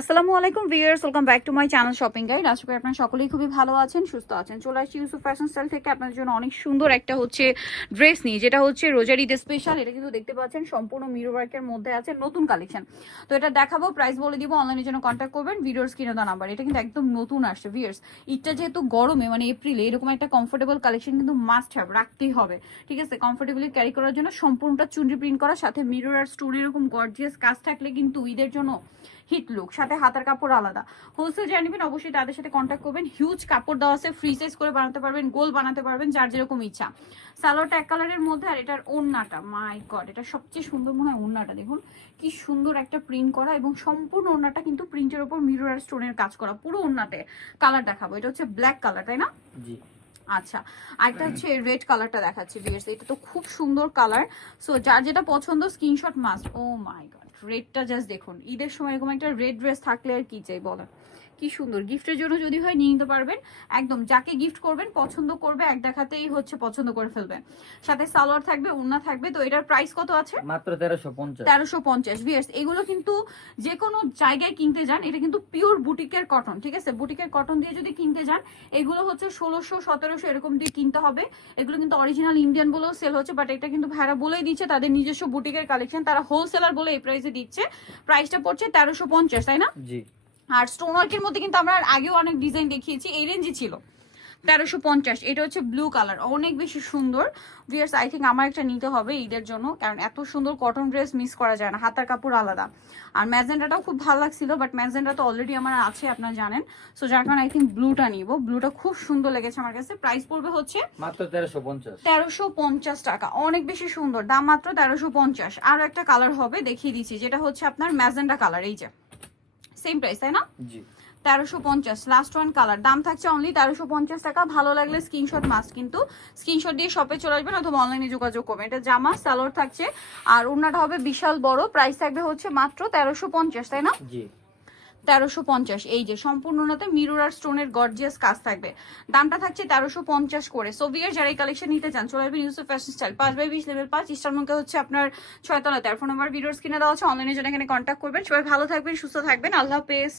আসসালামু আলাইকুম viewers, welcome back to my channel shopping guide. আশা করি আপনারা সকলেই খুবই ভালো আছেন, সুস্থ আছেন। চলে আসছি ইউসুফ ফ্যাশন স্টাইল থেকে আপনাদের জন্য অনেক সুন্দর একটা হচ্ছে ড্রেস নিয়ে, যেটা হচ্ছে রোজার ঈদের স্পেশাল এটা কিন্তু দেখতে পাচ্ছেন, সম্পূর্ণ মিরো ওয়ার্কের মধ্যে আছে নতুন কালেকশন তো এটা দেখাবো প্রাইস বলে দিব অনলাইনের জন্য কন্ট্যাক্ট করবেন। ভিডিওর স্ক্রিনে দেওয়া নাম্বার এটা কিন্তু একদম নতুন আসছে ভিউয়ার্স ঈদটা যেহেতু গরমে মানে এপ্রিলে এরকম একটা কমফোর্টেবল কালেকশন কিন্তু মাস্ট হ্যাভ রাখতেই হবে। ঠিক আছে? কমফোর্টেবলি ক্যারি করার জন্য সম্পূর্ণটা চুনরি প্রিন্ট করার সাথে মিরর আর স্টোন এরকম গর্জিয়াস কাজ থাকলে কিন্তু ঈদের জন্য হিট লুক সাথে হাতার কাপড় আলাদা। হোলসেল যারা নেবেন অবশ্যই তাদের সাথে কন্ট্যাক্ট করবেন। হিউজ কাপড় দেওয়া আছে ফ্রি সাইজ করে বানাতে পারবেন গোল বানাতে পারবেন যার যেরকম ইচ্ছা। সালোয়ারটা এক কালারের মধ্যে আর এটার ওড়নাটা মাই গড এটা সবচেয়ে সুন্দর মনে হয় ওড়নাটা দেখুন। কি সুন্দর একটা প্রিন্ট করা এবং সম্পূর্ণ ওড়নাটা কিন্তু প্রিন্টের ওপর মিরর আর স্টোনের কাজ করা পুরো ওড়নাতে কালার দেখাবো। এটা হচ্ছে ব্ল্যাক কালার তাই না? জি। আচ্ছা আরেকটা হচ্ছে রেড কালারটা দেখাচ্ছি ভিউয়ার্স এটা তো খুব সুন্দর কালার সো যার যেটা পছন্দ screenshot must oh my god রেডটা জাস্ট দেখুন। ঈদের সময় এরকম একটা রেড ড্রেস থাকলে আর কি চাই বলেন। কি সুন্দর। গিফটের জন্য যদি হয় নিয়ে নিতে পারবেন। একদম যাকে গিফট করবেন পছন্দ করবে এক দেখাতেই হচ্ছে পছন্দ করে ফেলবেন সাথে সালোয়ার থাকবে ওড়না থাকবে তো এটার প্রাইস কত আছে? মাত্র তেরোশো পঞ্চাশ। তেরোশো পঞ্চাশ। ভিয়ার্স এগুলো কিন্তু যে কোনো জায়গায় কিনতে যান এটা কিন্তু পিওর বুটিকের কটন ঠিক আছে? বুটিকের কটন দিয়ে যদি কিনতে যান এগুলো হচ্ছে ষোলোশো সতেরোশো এরকম দিয়ে কিনতে হবে। এগুলো কিন্তু অরিজিনাল ইন্ডিয়ান বলেও সেল হচ্ছে বাট এটা কিন্তু ভাড়া বলেই দিচ্ছে তাদের নিজস্ব বুটিকের কালেকশন তারা হোলসেলার বলে এই প্রাইসে দিচ্ছে। প্রাইসটা পড়ছে তেরোশো পঞ্চাশ তাই না? জি। আর স্টোন ওয়ার্কের মধ্যে কিন্তু আমরা আগেও অনেক ডিজাইন দেখিয়েছি এই রেঞ্জে ছিল। তেরোশো পঞ্চাশ এটা হচ্ছে ব্লু কালার অনেক বেশি সুন্দর। ভিয়ার্স আই থিঙ্ক আমার একটা নিতে হবে ঈদের জন্য কারণ এত সুন্দর কটন ড্রেস মিস করা যায় না হাতার কাপড় আলাদা। আর ম্যাজেন্ডাটাও খুব ভালো লাগছিল বাট ম্যাজেন্ডা তো অলরেডি আমার আছে আপনারা জানেন। সো যার কারণে আই থিঙ্ক ব্লুটা নিব। ব্লুটা খুব সুন্দর লেগেছে আমার কাছে। প্রাইস পড়বে হচ্ছে মাত্র তেরোশো পঞ্চাশ। তেরোশো পঞ্চাশ টাকা অনেক বেশি সুন্দর দাম মাত্র তেরোশো পঞ্চাশ। আরও একটা কালার হবে দেখিয়ে দিচ্ছি যেটা হচ্ছে আপনার ম্যাজেন্ডা কালার এই যে। সেম প্রাইস তাই না? জি। তেরোশো পঞ্চাশ লাস্ট ওয়ান কালার দাম থাকছে অনলি তেরোশো পঞ্চাশ টাকা। ভালো লাগলে স্ক্রিনশট মাস্ট কিন্তু স্ক্রিনশট দিয়ে শপে চলে আসবেন অথবা অনলাইনে যোগাযোগ করবেন। এটা জামা সালোয়ার থাকছে। আর ওড়নাটা হবে বিশাল বড়। প্রাইস থাকবে হচ্ছে মাত্র তেরোশো পঞ্চাশ তাই না? জি। তেরোশো পঞ্চাশ। এই যে সম্পূর্ণতে মিরর আর স্টোনের গর্জিয়াস কাজ থাকবে। দামটা থাকছে তেরোশো পঞ্চাশ করে। সোভিয়ার যারা এই কালেকশন নিতে চান, চলে আসবেন ইউসুফ ফ্যাশন স্টাইল পাঁচ বাই বিশ লেভেল পাঁচ ইস্টারমুখে হচ্ছে আপনার ছয়তলা তেরো ফোন নাম্বার ভিডিওর কিনে দেওয়া আছে। অনলাইনে জন্য এখানে কন্ট্যাক্ট করবেন। সবাই ভালো থাকবেন, সুস্থ থাকবেন। আল্লাহ হাফেজ।